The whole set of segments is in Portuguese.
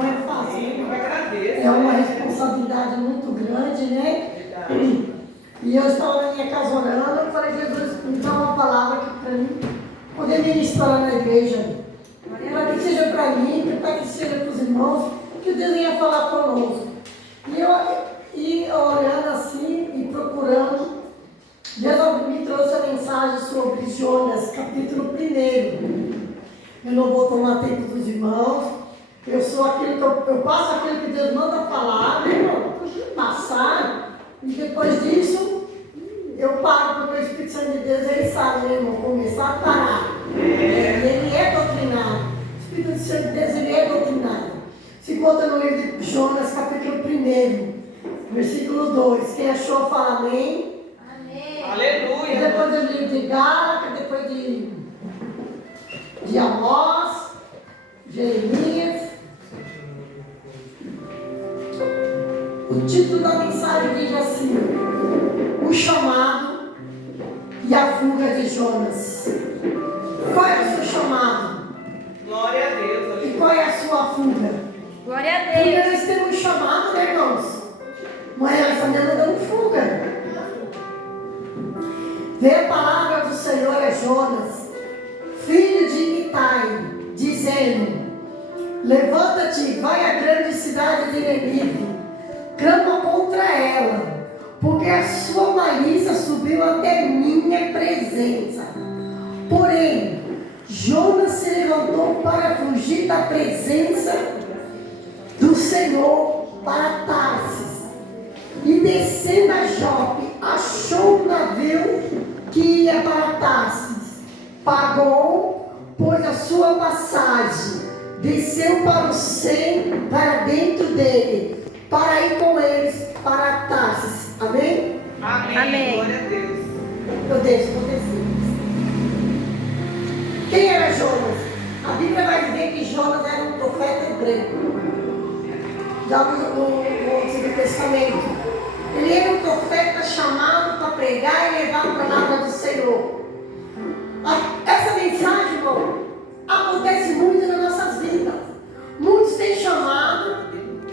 não é fácil. Sim, eu agradeço. É uma responsabilidade muito grande, né? Verdade. E eu estava na minha casa orando, eu falei, Jesus, me dá uma palavra aqui para mim, poder ministrar na igreja. Para que seja para mim, para que seja para os irmãos, que Deus ia falar conosco. E olhando assim e procurando, Deus me trouxe a mensagem sobre Jonas, capítulo 1. Eu não vou tomar tempo dos irmãos. Eu sou aquilo que eu passo aquilo que Deus manda falar, né, irmão? Passar. E depois disso, eu paro, porque o Espírito Santo de Deus, ele sabe, né, irmão? Começar a parar. Ele é doutrinário. O Espírito Santo de Deus, ele é doutrinário. Se conta no livro de Jonas, capítulo 1, versículo 2. Quem achou, fala amém. Amém. Aleluia. E depois do livro de Gálatas, depois de Amós, Jeremias. O título da mensagem diz assim: o chamado e a fuga de Jonas. Qual é o seu chamado? Glória a Deus. E qual é a sua fuga? Glória a Porque Deus. nós temos um chamado, né, irmãos? Mas nós também não damos fuga. Veio a palavra do Senhor a Jonas, filho de Mitai, dizendo: levanta-te, vai à grande cidade de Nínive, clama contra ela, porque a sua malícia subiu até minha presença. Porém, Jonas se levantou para fugir da presença do Senhor para Tarsis, e descendo a Jope, achou um navio que ia para Tarsis. Pagou, pois, a sua passagem, desceu para dentro dele, para ir com eles para Tarsis. Amém? Amém. Amém. Glória a Deus. Eu desço, vou descer. Quem era Jonas? A Bíblia vai dizer que Jonas era um profeta hebreu. Já no Antigo Testamento. Ele era um profeta chamado para pregar e levar a palavra do Senhor. Essa mensagem, irmão, acontece muito nas nossas vidas. Muitos têm chamado,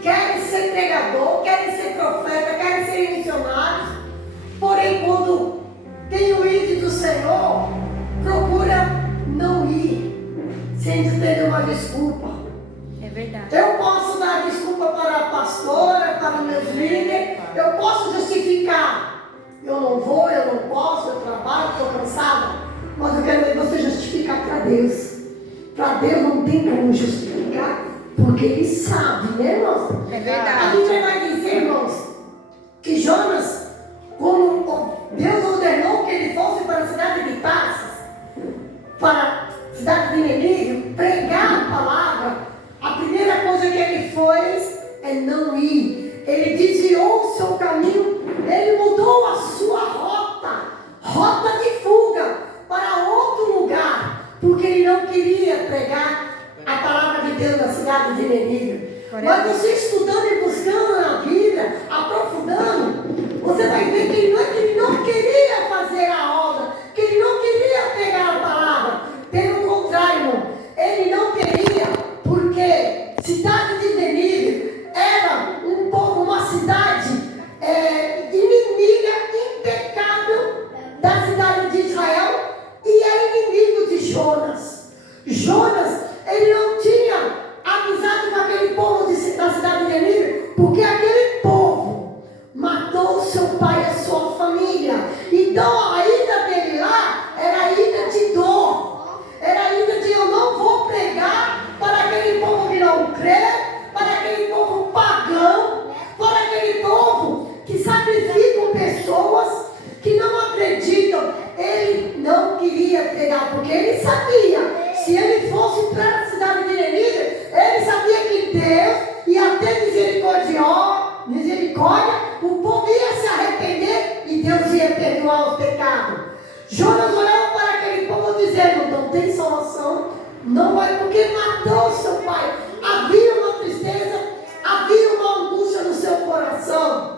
querem ser pregador, querem ser profeta, querem ser missionários. Porém, quando tem o ídolo do Senhor, procura não ir, sem ter uma desculpa. É verdade. Eu posso dar desculpa para a pastora, para os meus líderes, eu posso justificar. Eu não vou, eu não posso, eu trabalho, estou cansada. Mas eu quero ver você justificar para Deus. Para Deus não tem como justificar, porque Ele sabe, né, irmãos? É A verdade. Bíblia vai dizer, irmãos, que Jonas, quando Deus ordenou que ele fosse para a cidade de Tarsis, para a cidade de Nínive, pregar a palavra, a primeira coisa que ele fez é não ir. Ele desviou o seu caminho, ele mudou a sua rota de fuga para outro lugar, porque ele não queria pregar a palavra de Deus na cidade de Nínive. Mas você estudando e buscando na Bíblia, aprofundando, você vai ver que ele não queria fazer a obra, que ele não queria pegar a palavra. Pelo contrário, irmão, ele não queria, porque cidade de Nínive era um povo, uma cidade inimiga, impecável da cidade de Israel, e era inimigo de Jonas. Jonas, ele não tinha amizade com aquele povo da cidade de Nínive, porque aquele povo matou seu pai e a sua família. Então a ida dele lá era a ida de dor, era a ida de eu não vou pregar para aquele povo que não crê, para aquele povo pagão, para aquele povo que sacrificam pessoas que não acreditam. Ele não queria pregar, porque ele sabia, se ele fosse para a cidade de Nínive, ele sabia que Deus ia ter misericórdia, o povo ia se arrepender e Deus ia perdoar os pecados. Jonas olhava para aquele povo dizendo: não tem salvação, não vai, porque matou seu pai. Havia uma tristeza, havia uma angústia no seu coração.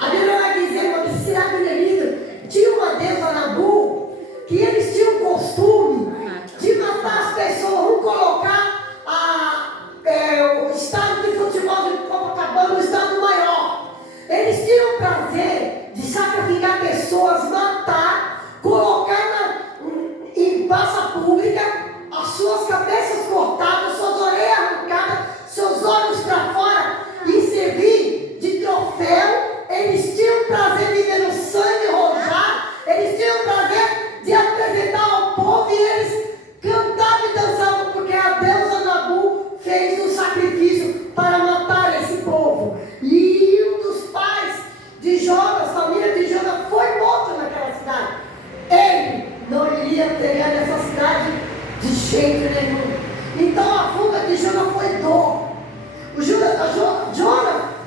A Bíblia vai dizer que a cidade de Nínive tinha uma deusa Nabu, que eles tinham o costume de matar as pessoas, colocar o estado o prazer de sacrificar pessoas, matar, colocar em praça pública, as suas cabeças cortadas, suas orelhas arrancadas, seus olhos para fora e servir de troféu. Eles tinham prazer de ver o sangue rojar, eles tinham prazer de apresentar ao povo, e eles cantavam e dançavam porque a deusa Nabu fez um sacrifício para matar esse povo. E um dos pais de Jonas, família de Jonas, foi morto naquela cidade. Ele não iria pegar nessa cidade de jeito nenhum. Então a fuga de Jonas foi dor.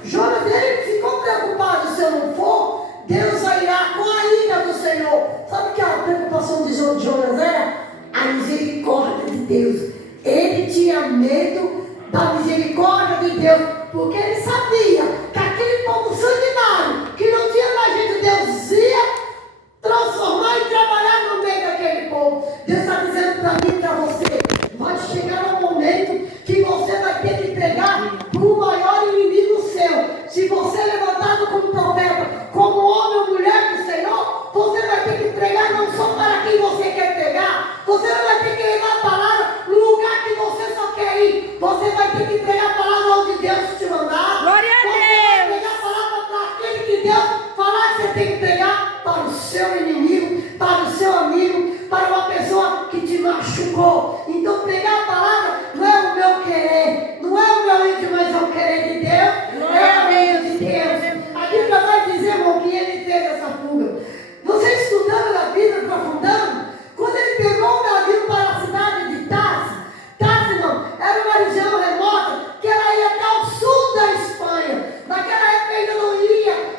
Jonas, ele ficou preocupado: se eu não for, Deus irá com a ira do Senhor. Sabe o que a preocupação de Jonas era? A misericórdia de Deus. Ele tinha medo da misericórdia de Deus, porque ele sabia que aquele povo sanguinário, que não tinha mais jeito, Deus ia transformar e trabalhar no meio daquele povo. Deus está dizendo para mim e para você: vai chegar um momento que você vai ter que pegar o maior inimigo seu. Se você é levantado como profeta, como homem ou mulher do Senhor, você vai ter que pregar não só para quem você quer pregar, você não vai ter que levar a palavra no lugar que você só quer ir, você vai ter que pregar a palavra onde Deus te mandar. Glória a você Deus. vai pregar a palavra para aquele que Deus falar que você tem que pregar, para o seu inimigo, para o seu amigo, para uma pessoa que te machucou. Então pregar a palavra não é o meu querer, não é o meu íntimo, mas é o querer de Deus, é a lei de Deus. A Bíblia vai dizer, irmão, que ele fez essa fuga. Você estudando a Bíblia, aprofundando, quando ele pegou o navio para a cidade de Tarsis não, era uma região remota, que ela ia até o sul da Espanha. Naquela época ainda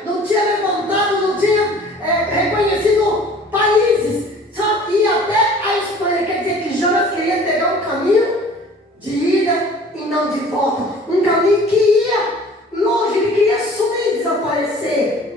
não tinha levantado, não tinha reconhecido países, só ia até a Espanha. Quer dizer que Jonas queria pegar um caminho de ida e não de volta, um caminho que ia longe, ele queria sumir, desaparecer.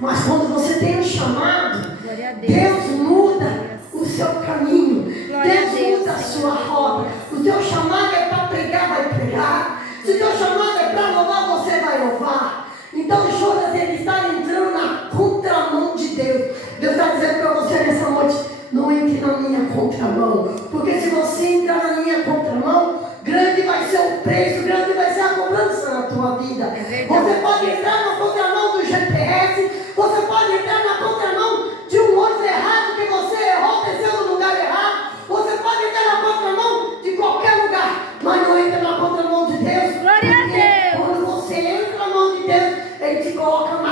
Mas quando você tem um chamado, Deus muda o seu caminho, Deus muda a sua rota. O teu chamado é para pregar, vai pregar. Se o teu chamado é para louvar, você vai louvar. Então Jonas, ele está entrando na contramão de Deus. Deus está dizendo para você nessa noite: não entre na minha contramão, porque se você entrar na minha contramão, grande vai ser o preço, grande vai ser a cobrança na tua vida. Você pode entrar na contramão do GPS, você pode entrar na contramão de um ônibus errado que você errou, desceu no lugar errado. Você pode entrar na contramão de qualquer lugar, mas não entra na contramão de Deus. Glória a Deus. Quando você entra na mão de Deus, Ele te coloca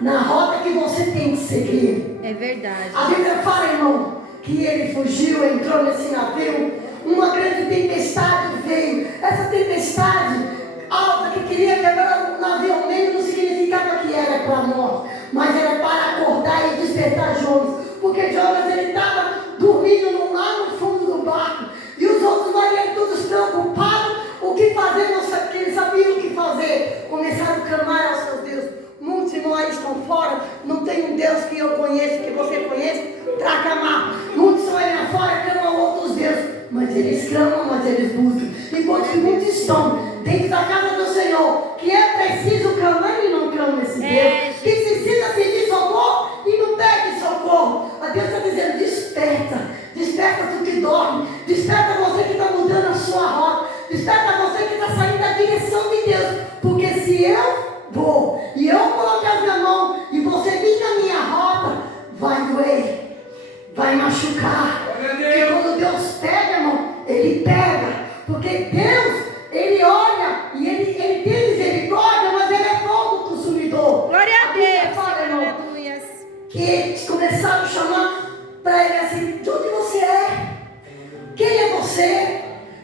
na rota que você tem que seguir. É verdade. A Bíblia fala, irmão, que ele fugiu, entrou nesse navio, uma grande tempestade veio. Essa tempestade alta que queria quebrar o navio ao meio não significava que era para a morte, mas era para acordar e despertar Jonas, porque Jonas, ele estava dormindo lá no fundo do barco, e os outros marinheiros todos preocupados, o que fazer, que eles sabiam o que fazer, começaram a clamar aos seus deuses. Muitos irmãos aí estão fora, não tem um Deus que eu conheço, que você conhece, para clamar. Muitos estão aí lá fora, clamam outros deuses, mas eles clamam, mas eles buscam. Enquanto que muitos estão dentro da casa do Senhor, que é preciso clamar e não clama esse Deus, que precisa pedir socorro e não pede socorro. A Deus está dizendo: desperta, desperta tu que dorme, desperta você que está mudando a sua rota, desperta você que está saindo da direção de Deus, porque se eu vou e eu colocar a minha mão e você vir na minha rota, vai doer, vai machucar. Porque quando Deus pega, irmão, Ele pega, porque Deus, Ele olha e Ele tem misericórdia, mas Ele é fogo consumidor. Glória a Deus. Fala, irmão, Aleluia. que eles começaram a chamar para Ele assim: de onde você é? Quem é você?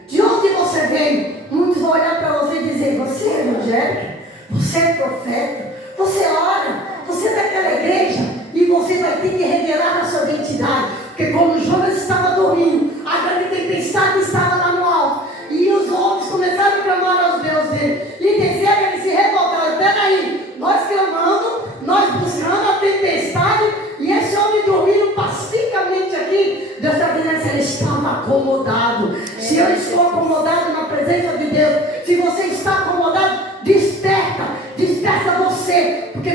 De onde você veio? Muitos vão olhar para você e dizer: você é evangélico, você é profeta, você ora, você é daquela igreja, e você vai ter que revelar a sua identidade. Porque quando Jonas estava dormindo, a grande tempestade estava lá no alto, e os homens começaram a clamar aos deuses dele, e desceram, eles se revoltaram: peraí, nós clamando, nós buscando a tempestade, e esse homem dormindo pacificamente aqui. Deus está dizendo: se ele estava acomodado. Se eu estou acomodado na presença de Deus, se você está acomodado, desperta, desperta você, porque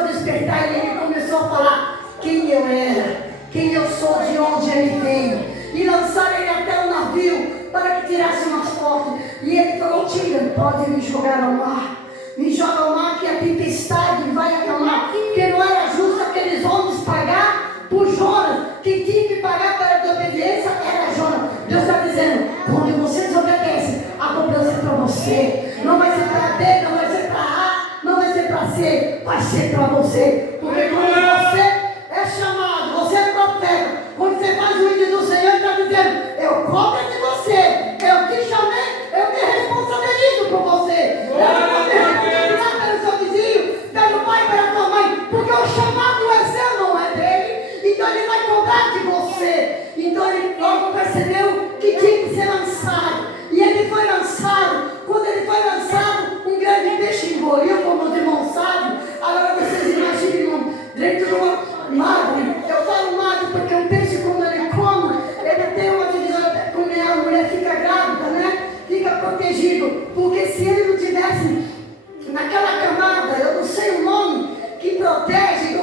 a despertar e ele começou a falar quem eu era, quem eu sou, de onde ele veio. E lançaram ele até o navio para que tirasse umas fotos. E ele falou: tira, pode me jogar ao mar. Me joga ao mar que a tempestade vai acalmar. Porque não era justo aqueles homens pagar por Jonas. Quem tinha que pagar para a obediência era Jonas. Deus está dizendo: quando vocês obedecem, a cobrança é para você. Não vai ser para B, não vai ser para A, não vai ser para C, vai ser para você. Porque quando você é chamado, você é profeta, quando você faz o vídeo do Senhor, Ele está dizendo: eu cobro de você, eu te chamei, eu me responsabilizo por você. Eu me responsabilizo pelo seu vizinho, pelo pai, pela tua mãe, porque o chamado é seu, não é dele. Então Ele vai cobrar de você. Então ele logo percebeu que tinha que ser lançado. E ele foi lançado. Quando ele foi lançado, um grande peixe engoliu, como os irmãos sabem. Agora vocês imaginam, dentro de uma magre. Eu falo magre porque o peixe, quando ele come, ele tem uma divisão. Quando a mulher fica grávida, né? Fica protegido. Porque se ele não tivesse naquela camada, eu não sei o nome, que protege,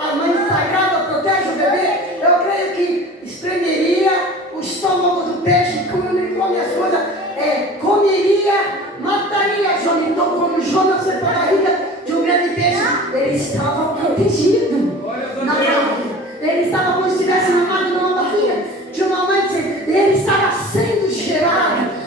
a mãe sagrada protege o bebê, eu creio que espremeria o estômago do peixe, quando ele come as coisas, comeria, mataria Jonas. Então, quando Jonas foi para a barriga de um grande peixe, ele estava protegido na barriga. Ele estava como se estivesse mamado numa barriga de uma mãe, ele estava sendo gerado,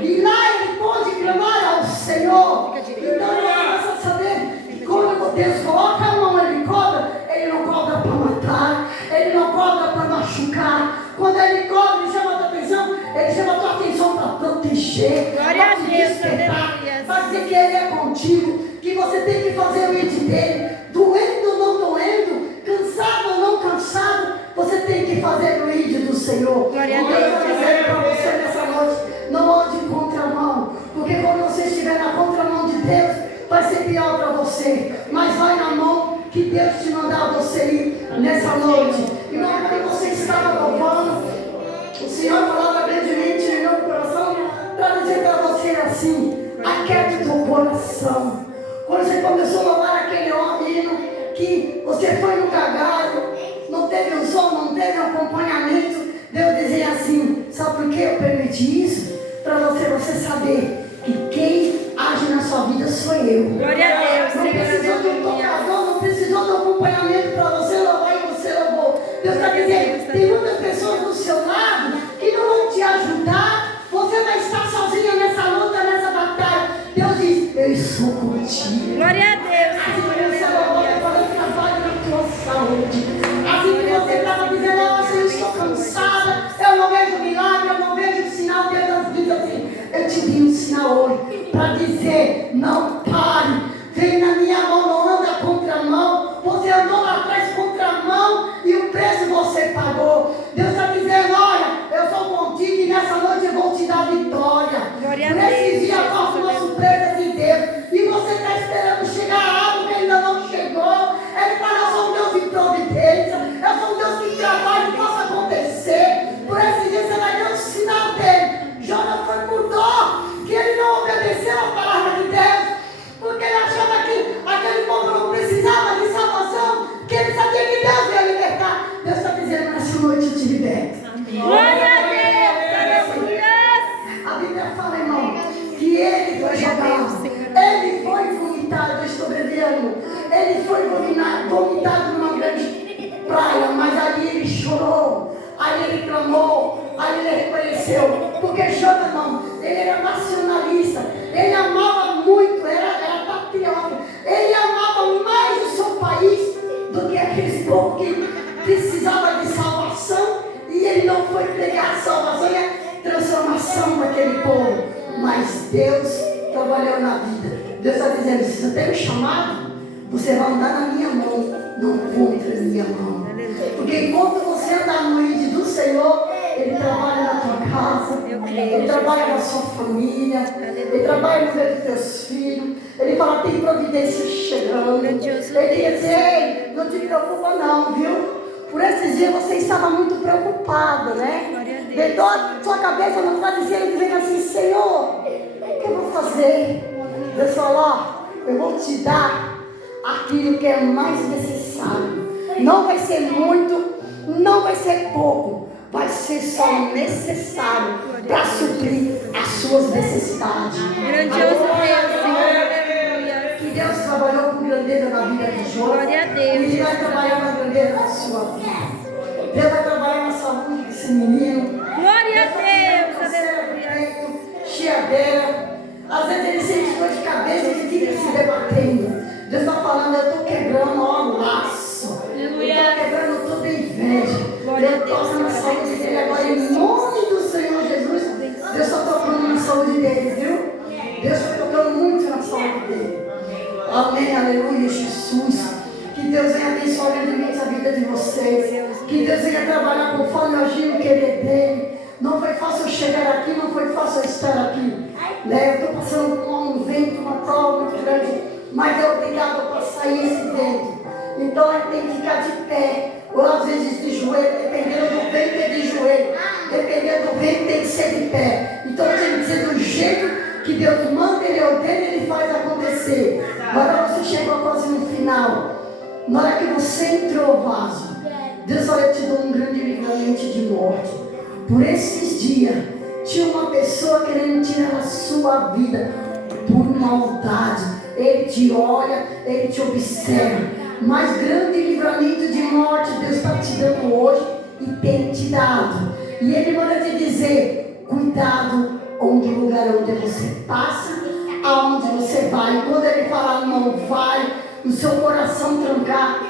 e lá ele pôde clamar ao Senhor. Então, ele começa a saber que quando Deus coloca a mão, ele não cobra para matar, ele não cobra para machucar. Quando ele cobra, ele chama a tua atenção, ele chama a tua atenção para proteger, para te despertar, para dizer que ele é contigo, que você tem que fazer o ID dele, doendo ou não doendo, cansado ou não cansado, você tem que fazer o ID do Senhor. Glória a Deus. Eu estou dizendo para você nessa noite, não ande em contramão, porque quando você estiver na contramão de Deus, vai ser pior para você, mas vai na mão que Deus te mandar você ir nessa noite. E na hora que você estava louvando, o Senhor falava grandemente no meu coração para dizer para você assim: aquiete teu coração. Quando você começou a louvar aquele hino, que você foi no gargalo, não teve um som, não teve um acompanhamento, Deus dizia assim: sabe por que eu permiti isso? Para você saber que quem age na sua vida sou eu. Glória a Deus, Não precisou de um tocador, não precisou de um acompanhamento para você louvar e você louvou. Deus está dizendo: tem muitas pessoas do seu lado que não vão te ajudar. Você vai estar sozinha nessa luta, nessa batalha. Deus diz: eu estou contigo. Glória a Deus, Assim Senhor, que você louvou, eu falei: trabalho na tua saúde. Assim que você estava dizendo: nossa, eu estou cansada, eu não vejo milagre, eu não vejo sinal. Deus diz assim: eu te dei um sinal hoje para dizer: não pare, vem na minha mão, não anda contramão. Você andou lá atrás contramão e o preço você pagou. Deus está dizendo: olha, eu sou contigo e nessa noite eu vou te dar vitória. Glória a Nesse Deus, dia faço uma surpresa de Deus e você está esperando chegar algo que ainda não chegou. Ele fala: eu sou um Deus de providência, eu sou um Deus que trabalha e possa acontecer. Por esse dia você vai ver o sinal dele. Jonas foi por dó que ele não obedeceu a palavra de Deus, porque ele achava que aquele povo não precisava de salvação, que ele sabia que Deus ia libertar. Deus está dizendo: nessa noite eu te liberto. glória a Deus, aleluia. A Bíblia fala, irmão, que ele foi jogado, ele foi vomitado. Eu estou bebendo. Ele foi vomitado numa grande praia, mas ali ele chorou, aí ele clamou, aí ele reconheceu, porque Jonas, irmão, ele era nacionalista, ele amava muito, era patriota, ele amava mais o seu país do que aqueles povos que precisavam de salvação, e ele não foi pregar a salvação e a transformação daquele povo, mas Deus trabalhou na vida. Deus está dizendo: se você tem um chamado, você vai andar na minha mão, não contra a minha mão. Porque enquanto você andar no ID do Senhor, Ele trabalha na tua casa, Ele trabalha na sua família, Ele trabalha no meio dos teus filhos. Ele fala: tem providência chegando. Ele diz: ei, não te preocupa não, viu? Por esses dias você estava muito preocupada, né? Deitou a sua cabeça no travesseiro dizendo assim: Senhor, o que eu vou fazer? Deus falou: eu vou te dar aquilo que é mais necessário. Não vai ser muito, não vai ser pouco, vai ser só o necessário para suprir as suas necessidades. Grandioso Deus, Senhor, aleluia. Que Deus trabalhou com grandeza na vida de Jó. Glória a Deus. E Ele vai trabalhar na grandeza da sua vida. Deus vai trabalhar na saúde desse menino. Glória a Deus, aleluia. Chiadeira. Às vezes ele sente dor de cabeça e ele fica se debatendo. Deus está falando, eu estou quebrando o laço. Eu estou quebrando toda a inveja. Eu toco na saúde dele agora em nome do Senhor Jesus. Deus está tocando na saúde dele, viu? Deus está tocando muito na saúde dele. Amém, aleluia, Jesus. Que Deus venha abençoar grandemente a vida de vocês. Que Deus venha trabalhar conforme o agir e querer dele. Não foi fácil eu chegar aqui, não foi fácil eu estar aqui. Né? Eu estou passando por um vento, uma prova muito grande, mas é obrigado para sair esse vento. Então ele tem que ficar de pé, ou às vezes de joelho, dependendo do vento é de joelho, dependendo do vento tem que ser de pé. Então tem que ser do jeito que Deus manda, Ele ordena, Ele faz acontecer. Agora você chegou quase no final. Na hora que você entrou, vaso, Deus olha, te deu um grande livramento de morte. Por esses dias, tinha uma pessoa querendo tirar a sua vida por maldade. Ele te olha, Ele te observa. Mas grande livramento de morte Deus está te dando hoje e tem te dado. E Ele manda te dizer, cuidado onde o lugar onde você passa, aonde você vai. Quando Ele falar não vai, o seu coração trancar,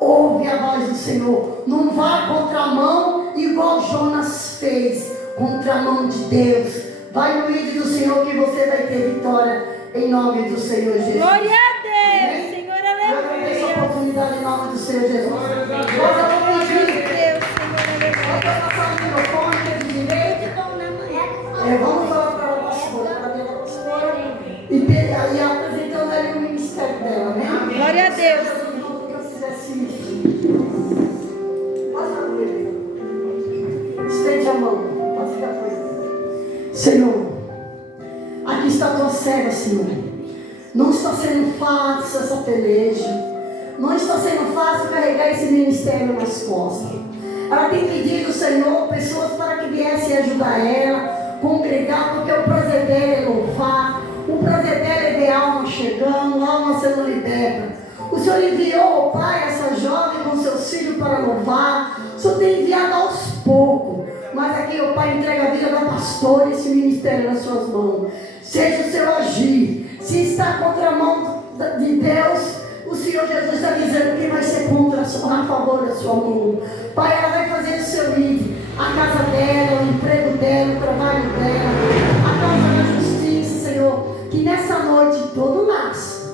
ouve a voz do Senhor. Não vá contra a mão igual Jonas fez contra a mão de Deus. Vai no ídolo do Senhor que você vai ter vitória em nome do Senhor Jesus. Glória a Deus, Senhor, Eu agradeço a aleluia. oportunidade em nome do Senhor Jesus. Agora eu vou Glória pedir. a Deus, Senhor, Eu aleluia. vou passar o microfone aqui de direito. Vamos falar para a pastora, para a minha pastora. E aí apresentando ali o ministério dela, né? Glória a Deus. Que eu fizesse isso. Passa a mão. Estende a mão. Pode ficar com ele. Senhor, aqui está a tua serva, Senhor. Não está sendo fácil essa peleja. Não está sendo fácil carregar esse ministério nas costas. Ela tem pedido, Senhor, pessoas para que viessem ajudar ela, congregar, porque o prazer dela é louvar. O prazer dela é ver alma chegando, alma sendo liberta. O Senhor enviou, Pai, essa jovem com seus filhos para louvar. O Senhor tem enviado aos poucos. Mas aqui, o Pai, entrega a vida da pastora e esse ministério nas suas mãos. Seja o seu agir. Se está contra a mão de Deus, o Senhor Jesus está dizendo que vai ser contra a favor da sua mão. Pai, ela vai fazer o seu ídolo. A casa dela, o emprego dela, o trabalho dela. A casa da justiça, Senhor. Que nessa noite tudo nasce.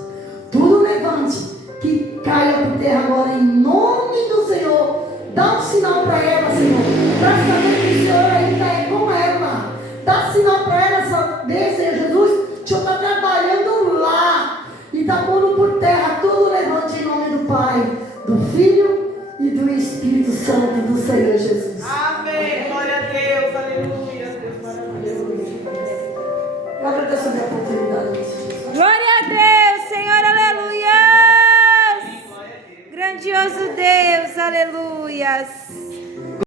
Tudo levante. Que caia por terra agora em nome do Senhor. Dá um sinal para ela, Senhor. Para saber que o Senhor ainda é com ela. Dá sinal para ela essa vez, Senhor Jesus. O Senhor está trabalhando lá. E está pondo por terra. Tudo levante em nome do Pai, do Filho e do Espírito Santo do Senhor Jesus. Amém. Glória a Deus. Aleluia. Deus maravilhoso. Eu agradeço a minha oportunidade. Jesus. Glória a Deus, Senhor, aleluia. Grandioso Deus, aleluias.